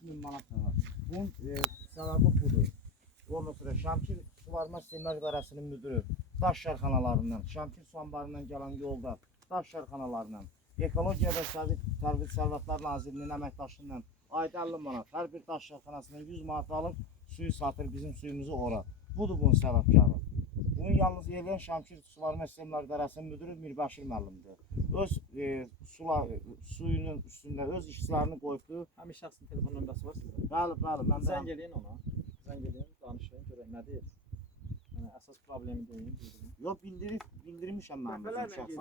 3000 manat var. Bunun e, səbəbi budur. Ondan sonra Suvarma Sistemlər İdarəsinin müdürü daş şərxanalarından, Şamkir su anbarından gələn yolda daş şərxanalarından, Ekologiya və Sərvət Tərbiyə Sərvətlər Nazirliyinin əməkdaşından ayda 50 manat, hər bir daş şərxanasından 100 manat alıb suyu satır bizim suyumuzu ora. Budur bunun səbəbkarı. Bunu yalnız eləyən Şamkir Suvarma Sistemlər İdarəsinin müdürü Mirbəşir müəllimdir. Öz e, sula, suyunun üstündə öz işçilərini qoyubdu. Həmin şəxsin telefon nömrəsi var sizdə. Bəli, bəli, mən Zəng eləyin ona. Zəng eləyin, danışın, görək nə deyir. Yəni əsas problemi deyin. Yox bildirib bildirmişəm mən müraciət edin.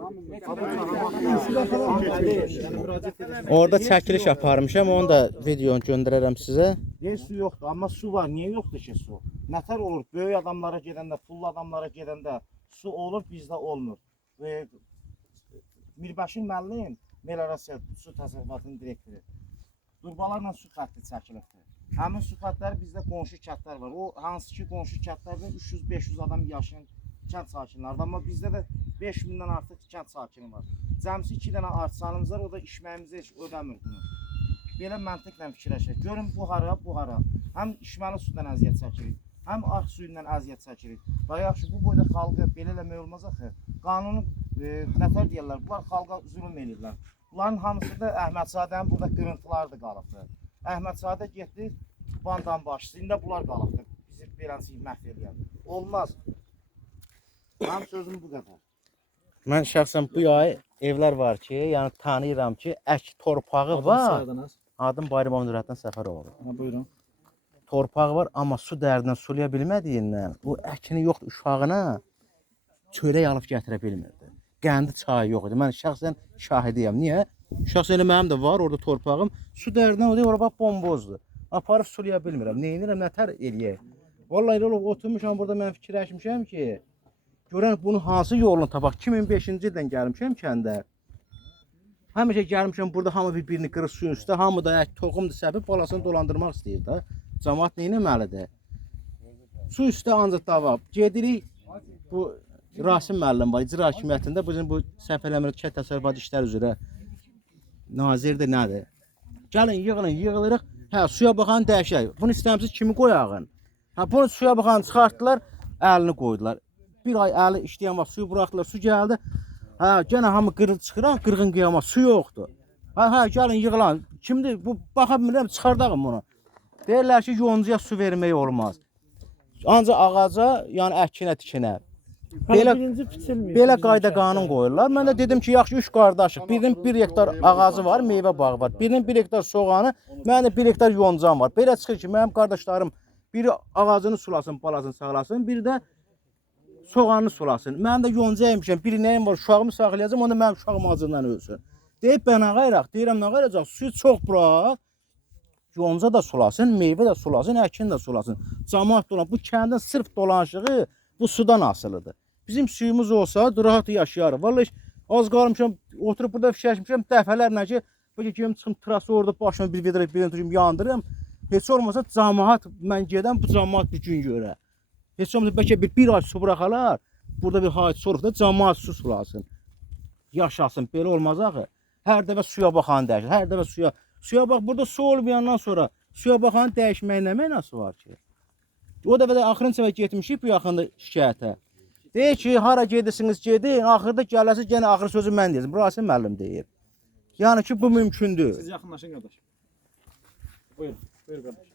Orada çəkiliş aparmışam, onu da videonu göndərərəm sizə. Deyir su yoxdur, amma su var. Niyə yoxdur ki su? Nətər olur? Böyük adamlara gedəndə, pullu adamlara gedəndə su olur, bizdə olmur. Və Mirbəşir müəllim Melarasiya su təsərrüfatının direktoru. Durbalarla su xətti çəkilibdir. Həmin su xəttləri bizdə qonşu kəndlər var. O hansı ki qonşu kəndlərdə 300-500 adam yaşayan kənd sakinləri, amma bizdə də 5000-dən artıq kənd sakini var. Cəmsi 2 dənə artsanımız var, o da içməyimizi heç ödəmir bunu. Belə məntiqlə fikirləşək. Görün bu hara, bu hara. Həm içməli sudan əziyyət çəkirik, həm arx suyundan əziyyət çəkirik. Və yaxşı bu boyda xalqı belə eləmək olmaz axı. Qanunu e, nətər deyirlər? Bunlar xalqa zülm eləyirlər. Bunların hamısı da Əhmədzadənin burada qırıntılardır qalıbdı. Əhmədzadə getdi bandan başçısı. İndi bunlar qalıbdı. Bizi beləncə məhv eləyən. Olmaz. Mənim sözüm bu qədər. Mən şəxsən bu yay evlər var ki, yəni tanıyıram ki, ək torpağı var. Sayadınız. Adım Bayram Nurəddin Səfəroğlu. Ha, buyurun. Torpağı var, amma su dərdindən sulaya bilmədiyindən bu əkini yoxdur uşağına çörək alıb gətirə bilmirdi. Qəndi çayı yox idi. Mən şəxsən şahidiyəm. Niyə? Şəxsən mənim də var orada torpağım. Su dərdindən o deyir, ora bax bombozdur. Aparıb sulaya bilmirəm. Nə edirəm, nətər eləyək? Vallahi elə oturmuşam burada mən fikirləşmişəm ki, görən bunu hansı yolla tapaq? 2005-ci ildən gəlmişəm kəndə. Həmişə gəlmişəm burada hamı bir-birini qırır suyun üstə, hamı da toxumdur səbib balasını dolandırmaq istəyir də. Cəmaət nə etməlidir? Su üstə ancaq dava. Gedirik bu Rasim müəllim var, icra hakimiyyətində bizim bu səfərləmə kənd təsərrüfatı işləri üzrə nazirdir nədir? Gəlin yığılın, yığılırıq. Hə, suya baxan dəyişək. Bunu istəmsiz kimi qoyağın? Hə, bunu suya baxan çıxartdılar, əlini qoydular. Bir ay əli işləyən vaxt suyu buraxdılar, su gəldi. Hə, yenə hamı qırıl çıxıran, qırğın qiyama su yoxdur. Hə, hə, gəlin yığılan. Kimdir? Bu baxa bilmirəm, çıxardağım bunu. Deyirlər ki, yoncuya su vermək olmaz. Ancaq ağaca, yəni əkinə, tikinə. Belə birinci biçilmir. belə qayda qanun qoyurlar. Mən də dedim ki, yaxşı 3 qardaşıq. Birinin 1 hektar ağacı var, meyvə bağı var. Birinin 1 hektar soğanı, mənim də 1 hektar yoncam var. Belə çıxır ki, mənim qardaşlarım biri ağacını sulasın, balasını sağlasın, biri də soğanını sulasın. Mən də yonca yemişəm. Biri nəyim var, uşağımı saxlayacağam, onda mənim uşağım acından ölsün. Deyib mən ağayraq, deyirəm nə qayıracaq? Suyu çox burax. Yonca da sulasın, meyvə də sulasın, əkin də sulasın. Camaat dolan. Bu kəndin sırf dolanışığı bu sudan asılıdır. Bizim suyumuz olsa rahat yaşayarıq. Vallahi az qalmışam, oturub burada fişəşmişəm dəfələrlə ki, ki gedim çıxım trası orada başıma bir vedrə bir tutayım yandırım. Heç olmasa camaat mən gedən bu camaat bir gün görə. Heç olmasa bəlkə bir, bir ay su buraxalar. Burada bir hadisə olub da camaat su sulasın. Yaşasın. Belə olmaz axı. Hər dəfə suya baxan dəyişir. Hər dəfə suya suya bax burada su olmayandan sonra suya baxan dəyişməyin nə mənası var ki? O dəfə də axırıncı səfər getmişik bu yaxında şikayətə. Deyir ki, hara gedirsiniz gedin, axırda gələsiz yenə axır sözü mən deyəcəm. Rasim müəllim deyir. Yəni ki, bu mümkündür. Siz yaxınlaşın qardaş. Buyurun. Buyur qardaş.